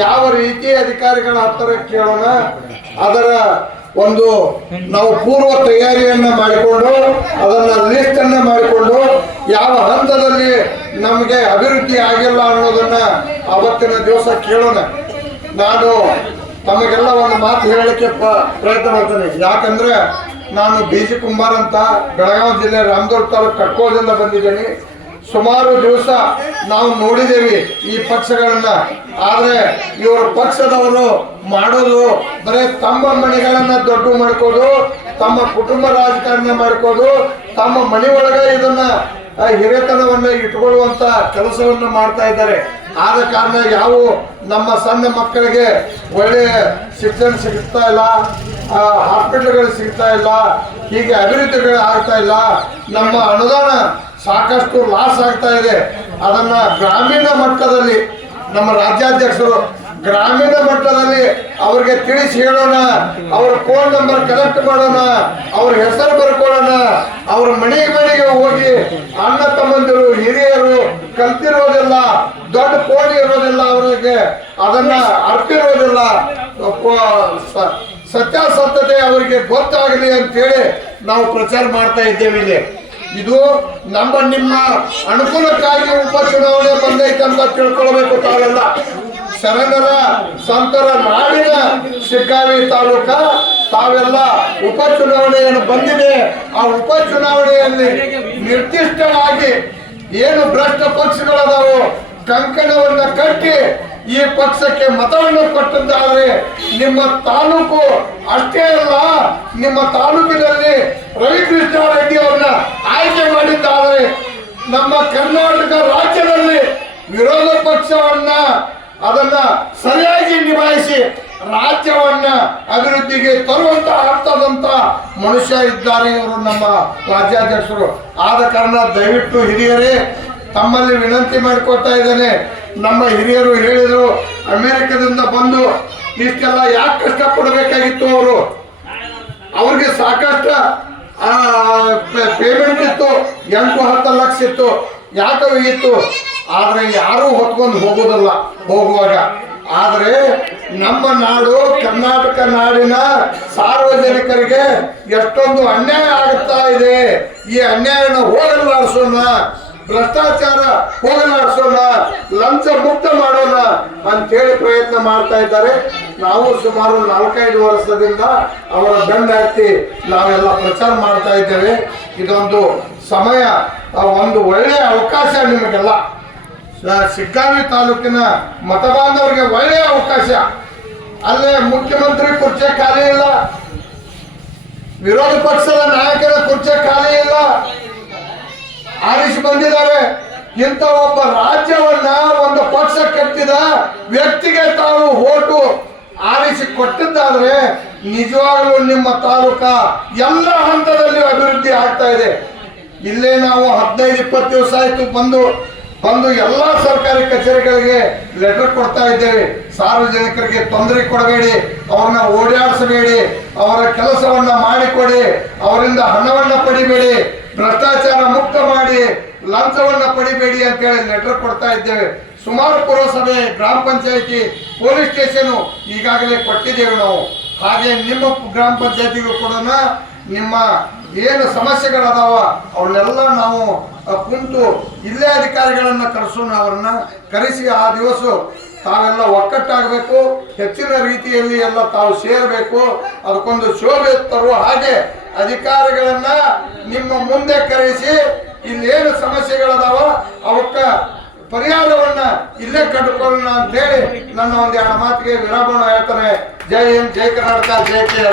ಯಾವ ರೀತಿ ಅಧಿಕಾರಿಗಳ ಹತ್ತಿರ ಕೇಳೋಣ, ಅದರ ಒಂದು ನಾವು ಪೂರ್ವ ತಯಾರಿಯನ್ನ ಮಾಡಿಕೊಂಡು, ಅದನ್ನ ಲಿಸ್ಟ್ ಅನ್ನ ಮಾಡಿಕೊಂಡು, ಯಾವ ಹಂತದಲ್ಲಿ ನಮಗೆ ಅಭಿವೃದ್ಧಿ ಆಗಿಲ್ಲ ಅನ್ನೋದನ್ನ ಅವತ್ತಿನ ದಿವಸ ಕೇಳೋಣ. ನಾನು ತಮಗೆಲ್ಲ ಒಂದು ಮಾತು ಹೇಳಲಿಕ್ಕೆ ಪ್ರಯತ್ನ ಮಾಡ್ತೇನೆ. ಯಾಕಂದ್ರೆ ನಾನು ಬಿ ಜಿ ಕುಮಾರ್ ಅಂತ ಬೆಳಗಾವಿ ಜಿಲ್ಲೆ ರಾಮದುರ್ಗ ತಾಲೂಕು ಕಟ್ಕೋದಿಂದ ಬಂದಿದ್ದೇನೆ. ಸುಮಾರು ದಿವಸ ನಾವು ನೋಡಿದ್ದೇವೆ ಈ ಪಕ್ಷಗಳನ್ನ. ಆದ್ರೆ ಇವರು ಪಕ್ಷದವರು ಮಾಡೋದು ಬರೀ ತಮ್ಮ ಮನೆಗಳನ್ನ ದೊಡ್ಡ ಮಾಡ್ಕೋದು, ತಮ್ಮ ಕುಟುಂಬ ರಾಜಕಾರಣ ಮಾಡ್ಕೋದು, ತಮ್ಮ ಮನೆ ಒಳಗೆ ಇದನ್ನ ಹಿರೇತನವನ್ನ ಇಟ್ಕೊಳ್ಳುವಂತ ಕೆಲಸವನ್ನ ಮಾಡ್ತಾ ಇದ್ದಾರೆ. ಆದ ಕಾರಣ ಯಾವ ನಮ್ಮ ಸಣ್ಣ ಮಕ್ಕಳಿಗೆ ಒಳ್ಳೆಯ ಶಿಕ್ಷಣ ಸಿಗ್ತಾ ಇಲ್ಲ ಹಾಸ್ಪಿಟಲ್ಗಳು ಸಿಗ್ತಾ ಇಲ್ಲ, ಹೀಗೆ ಅಭಿವೃದ್ಧಿಗಳು ಆಗ್ತಾ ಇಲ್ಲ, ನಮ್ಮ ಅನುದಾನ ಸಾಕಷ್ಟು ಲಾಸ್ ಆಗ್ತಾ ಇದೆ. ಅದನ್ನ ಗ್ರಾಮೀಣ ಮಟ್ಟದಲ್ಲಿ ನಮ್ಮ ರಾಜ್ಯಾಧ್ಯಕ್ಷರು ಗ್ರಾಮೀಣ ಮಟ್ಟದಲ್ಲಿ ಅವ್ರಿಗೆ ತಿಳಿಸಿ ಹೇಳೋಣ, ಅವ್ರ ಫೋನ್ ನಂಬರ್ ಕಲೆಕ್ಟ್ ಮಾಡೋಣ, ಅವ್ರ ಹೆಸರು ಬರ್ಕೊಳ್ಳೋಣ, ಅವ್ರ ಮನೆ ಮನೆಗೆ ಹೋಗಿ ಅಣ್ಣ ತಮ್ಮಂದಿರು, ಹಿರಿಯರು ಕಲ್ತಿರೋದಿಲ್ಲ, ದೊಡ್ಡ ಕೋಣಿ ಇರೋದಿಲ್ಲ ಅವರಿಗೆ. ಅದನ್ನ ಅರ್ಪಿರೋದಿಲ್ಲ. ಸತ್ಯಾಸತ್ಯತೆ ಅವರಿಗೆ ಗೊತ್ತಾಗಲಿ ಅಂತೇಳಿ ನಾವು ಪ್ರಚಾರ ಮಾಡ್ತಾ ಇದ್ದೇವೆ ಇಲ್ಲಿ. ಇದು ನಮ್ಮ ನಿಮ್ಮ ಅನುಕೂಲಕ್ಕಾಗಿ ಉಪಚುನಾವಣೆ ಬಂದೈತೆ ಅಂತ ತಿಳ್ಕೊಳ್ಬೇಕು ತಾವೆಲ್ಲ. ಶರಣರ ಸಂತರ ನಾಡಿನ ಶಿಗ್ಗಾವಿ ತಾಲೂಕ, ತಾವೆಲ್ಲ ಉಪಚುನಾವಣೆಯನ್ನು ಬಂದಿದೆ. ಆ ಉಪಚುನಾವಣೆಯಲ್ಲಿ ನಿರ್ದಿಷ್ಟವಾಗಿ ಏನು ಭ್ರಷ್ಟ ಪಕ್ಷಗಳದಾವು ಕಂಕಣವನ್ನ ಕಟ್ಟಿ ಈ ಪಕ್ಷಕ್ಕೆ ಮತವನ್ನು ಕೊಟ್ಟಿದ್ದಾರೆ. ನಿಮ್ಮ ತಾಲೂಕು ಅಷ್ಟೇ ಅಲ್ಲ, ನಿಮ್ಮ ತಾಲೂಕಿನಲ್ಲಿ ರವಿಕೃಷ್ಣ ರೆಡ್ಡಿ ಅವ್ರನ್ನ ನಮ್ಮ ಕರ್ನಾಟಕ ರಾಜ್ಯದಲ್ಲಿ ವಿರೋಧ ಪಕ್ಷವನ್ನ ಅದನ್ನ ಸರಿಯಾಗಿ ನಿಭಾಯಿಸಿ ರಾಜ್ಯವನ್ನ ಅಭಿವೃದ್ಧಿಗೆ ತರುವಂತ ಅರ್ಥದಂತ ಮನುಷ್ಯ ಇದ್ದಾರೆ ಇವರು ನಮ್ಮ ರಾಜ್ಯಾಧ್ಯಕ್ಷರು. ಆದ ಕಾರಣ ದಯವಿಟ್ಟು ಹಿರಿಯರೇ, ತಮ್ಮಲ್ಲಿ ವಿನಂತಿ ಮಾಡ್ಕೊತಾ ಇದ್ದೇನೆ. ನಮ್ಮ ಹಿರಿಯರು ಹೇಳಿದರು, ಅಮೆರಿಕದಿಂದ ಬಂದು ಇಷ್ಟೆಲ್ಲ ಯಾಕೆ ಕಷ್ಟಪಡಬೇಕಾಗಿತ್ತು ಅವರು? ಅವ್ರಿಗೆ ಸಾಕಷ್ಟು ಪೇಮೆಂಟ್ ಇತ್ತು ಎಂಟು ಹತ್ತು ಲಕ್ಷ ಇತ್ತು, ಯಾಕೆ ಇತ್ತು? ಆದರೆ ಯಾರೂ ಹೊತ್ಕೊಂಡು ಹೋಗೋದಲ್ಲ ಹೋಗುವಾಗ. ಆದರೆ ನಮ್ಮ ನಾಡು ಕರ್ನಾಟಕ ನಾಡಿನ ಸಾರ್ವಜನಿಕರಿಗೆ ಎಷ್ಟೊಂದು ಅನ್ಯಾಯ ಆಗುತ್ತಾ ಇದೆ. ಈ ಅನ್ಯಾಯನ ಹೋಗಲಾಡಿಸೋಣ, ಭ್ರಷ್ಟಾಚಾರ ಹೋಗಲಾಡಿಸೋಣ, ಲಂಚ ಮುಕ್ತ ಮಾಡೋಣ ಅಂತೇಳಿ ಪ್ರಯತ್ನ ಮಾಡ್ತಾ ಇದ್ದಾರೆ. ನಾವು ಸುಮಾರು ನಾಲ್ಕೈದು ವರ್ಷದಿಂದ ಅವರ ದಂಡ ಹತ್ತಿ ನಾವೆಲ್ಲ ಪ್ರಚಾರ ಮಾಡ್ತಾ ಇದ್ದೇವೆ. ಇದೊಂದು ಸಮಯ ಒಂದು ಒಳ್ಳೆಯ ಅವಕಾಶ ನಿಮಗೆಲ್ಲ. ಶಿಗ್ಗಾವಿ ತಾಲೂಕಿನ ಮತಬಾಂಧವರಿಗೆ ಒಳ್ಳೆಯ ಅವಕಾಶ. ಅಲ್ಲೇ ಮುಖ್ಯಮಂತ್ರಿ ಕುರ್ಚೆ ಖಾಲಿ ಇಲ್ಲ. ವಿರೋಧ ಪಕ್ಷದ ನಾಯಕರ ಕುರ್ಚೆ ಖಾಲಿ ಇಲ್ಲ. ಆರಿಸಿ ಬಂದಿದ್ದಾರೆ. ಇಂಥ ಒಬ್ಬ ರಾಜ್ಯವನ್ನ ಒಂದು ಪಕ್ಷ ಕೆತ್ತಿದ ವ್ಯಕ್ತಿಗೆ ತಾವು ಓಟು ಆರಿಸಿ ಕೊಟ್ಟಿದ್ದಾದ್ರೆ ನಿಜವಾಗಲೂ ನಿಮ್ಮ ತಾಲೂಕ ಎಲ್ಲ ಹಂತದಲ್ಲಿ ಅಭಿವೃದ್ಧಿ ಆಗ್ತಾ ಇದೆ. ಇಲ್ಲೇ ನಾವು ಹದಿನೈದು, ಇಪ್ಪತ್ತು ದಿವಸ ಆಯ್ತು ಬಂದು ಬಂದು ಎಲ್ಲ ಸರ್ಕಾರಿ ಕಚೇರಿಗಳಿಗೆ ಲೆಟರ್ ಕೊಡ್ತಾ ಇದ್ದೇವೆ. ಸಾರ್ವಜನಿಕರಿಗೆ ತೊಂದರೆ ಕೊಡಬೇಡಿ, ಅವ್ರನ್ನ ಓಡಾಡಿಸಬೇಡಿ, ಅವರ ಕೆಲಸವನ್ನ ಮಾಡಿಕೊಡಿ, ಅವರಿಂದ ಹಣವನ್ನ ಪಡಿಬೇಡಿ, ಭ್ರಷ್ಟಾಚಾರ ಮುಕ್ತ ಮಾಡಿ, ಲಂಚವನ್ನ ಪಡಿಬೇಡಿ ಅಂತೇಳಿ ಲೆಟರ್ ಕೊಡ್ತಾ ಇದ್ದೇವೆ. ಸುಮಾರು ಪುರಸಭೆ, ಗ್ರಾಮ ಪಂಚಾಯತಿ, ಪೊಲೀಸ್ ಸ್ಟೇಷನ್ ಈಗಾಗಲೇ ಕೊಟ್ಟಿದ್ದೇವೆ ನಾವು. ಹಾಗೆ ನಿಮ್ಮ ಗ್ರಾಮ ಪಂಚಾಯತಿಗೂ ಕೂಡ ನಿಮ್ಮ ಏನು ಸಮಸ್ಯೆಗಳದಾವ ಅವನ್ನೆಲ್ಲ ನಾವು ಕುಂತು ಇಲ್ಲೇ ಅಧಿಕಾರಿಗಳನ್ನ ಕರೆಸೋಣ ಅವರನ್ನ. ಕರೆಸಿ ಆ ದಿವಸ ತಾವೆಲ್ಲ ಒಕ್ಕಟ್ಟಾಗಬೇಕು, ಹೆಚ್ಚಿನ ರೀತಿಯಲ್ಲಿ ಎಲ್ಲ ತಾವು ಸೇರಬೇಕು. ಅದಕ್ಕೊಂದು ಶೋಭೆ ತರುವ ಹಾಗೆ ಅಧಿಕಾರಿಗಳನ್ನ ನಿಮ್ಮ ಮುಂದೆ ಕರೆಸಿ, ಇಲ್ಲೇನು ಸಮಸ್ಯೆಗಳದಾವ, ಅವಕ್ಕ ಪರಿಹಾರವನ್ನ ಇಲ್ಲೇ ಕಟ್ಟಿಕೊಳ್ಳೋಣ ಅಂತ ಹೇಳಿ ನನ್ನ ಒಂದೆರಡು ಮಾತಿಗೆ ವಿರಾಮವನ್ನು ಹೇಳ್ತಾನೆ ಜೈ ಹಿಂದ್, ಜೈ ಕರ್ನಾಟಕ, ಜೈ ಕೆ